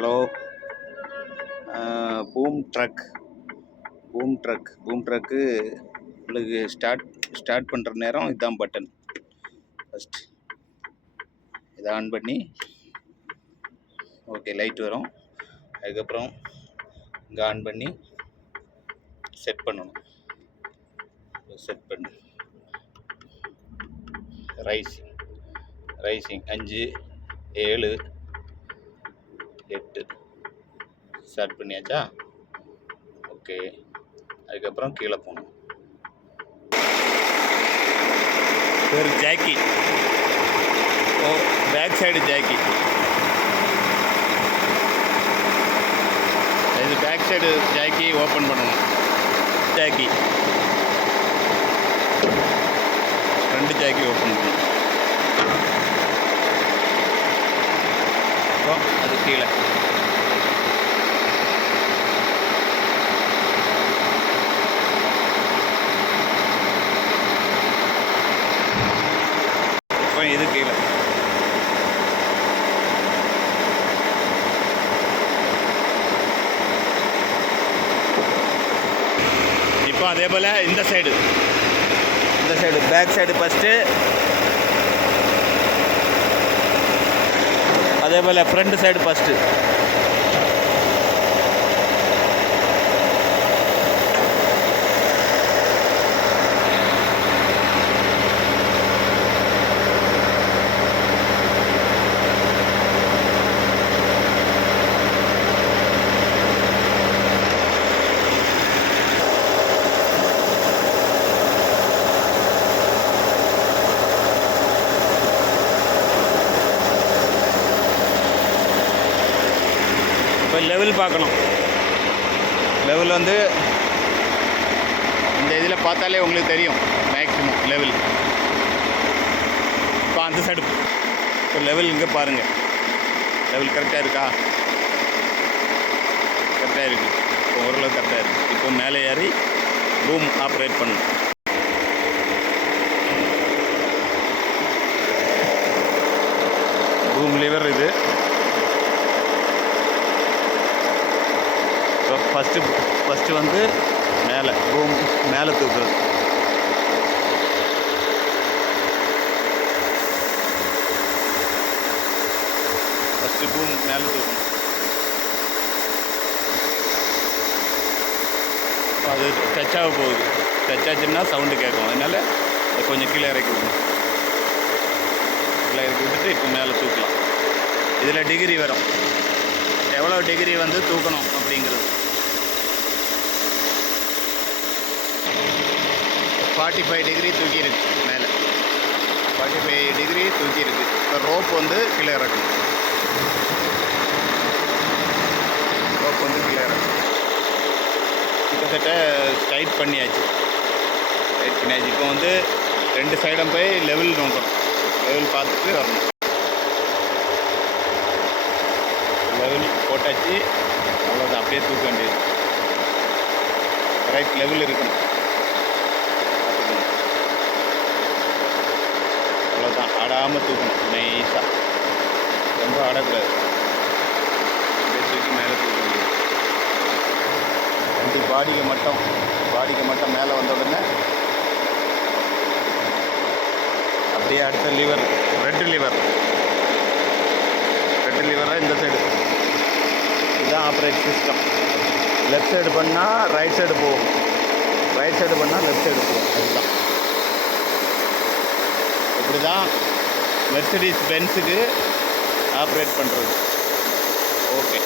Hello. Boom truck உங்களுக்கு start பண்ணுற நேரம் இதுதான் பட்டன். ஃபஸ்ட் இதை ஆன் பண்ணி ஓகே லைட் வரும். அதுக்கப்புறம் இங்கே ஆன் பண்ணி செட் பண்ணணும். செட் பண்ணு ரைசிங் 5 7 8 ஸ்டார்ட் பண்ணியாச்சா? ஓகே. அதுக்கப்புறம் கீழே போகணும். ஒரு ஜாக்கி, பேக் சைடு ஜாக்கி, இது பேக் சைடு ஜாக்கி ஓப்பன் பண்ணணும். ஜாக்கி ஃப்ரண்ட் ஜாக்கி ஓப்பன் பண்ணணும். அது கீழே இது கீழே இப்போ அதே போல் இந்த சைடு பேக் சைடு ஃபஸ்ட்டு, அதே போல் ஃப்ரண்ட் சைடு ஃபஸ்ட்டு. இப்போ லெவல் பார்க்கணும். லெவல் வந்து இந்த இதில் பார்த்தாலே உங்களுக்கு தெரியும் மேக்ஸிமம் லெவல். இப்போ அந்த சைடு இப்போ லெவல் இங்கே பாருங்கள், லெவல் கரெக்டாக இருக்கா? கரெக்டாக இருக்குது. இப்போ ஓரளவு கரெக்டாக இருக்குது. இப்போ மேலே ஏறி பூம் ஆப்ரேட் பண்ணணும். பூம் லிவர் இது. ஃபஸ்ட்டு வந்து மேலே பூம் மேலே தூக்குறது. ஃபஸ்ட்டு பூம் மேலே தூக்கணும். அது டச்சாக போகுது. டச் ஆச்சுன்னா சவுண்டு கேட்கும். அதனால் அதை கொஞ்சம் கீழே இறக்கி விடணும். கீழே இறக்கி விட்டுட்டு இப்போ மேலே தூக்கலாம். இதில் டிகிரி வரும், எவ்வளோ டிகிரி வந்து தூக்கணும் அப்படிங்கிறது. 45 டிகிரி தூக்கியிருக்கு மேலே, 45 டிகிரி தூக்கியிருக்கு. இப்போ ரோப் வந்து கீழே இறக்கணும். கிட்டத்தட்ட டைட் பண்ணியாச்சு. இப்போ வந்து 2 சைடும் போய் லெவல் நோக்கணும். லெவல் பார்த்துட்டு வரணும். லெவல் போட்டாச்சு, அவ்வளோதான். அப்படியே தூக்க வேண்டியது. ரைட் லெவல் இருக்கணும். அவ்வளோதான். ஆடாமல் தூக்கணும் நைஸாக, ரொம்ப ஆடக்கூடாது. அப்படியே தூக்கி மேலே தூக்க வேண்டியது. ரெண்டு பாடிக்கு மட்டும் மேலே வந்த உடனே அப்படியே அடுத்த லிவர், ரெட்டு லிவராக இந்த சைடு. இதுதான் ஆப்ரேட் சிஸ்டம். லெஃப்ட் சைடு பண்ணால் ரைட் சைடு போகும், ரைட் சைடு பண்ணால் லெஃப்ட் சைடு போகும். அதுதான். இப்படி தான் மெர்சிடிஸ் பென்ஸுக்கு ஆப்ரேட் பண்ணுறது. ஓகே.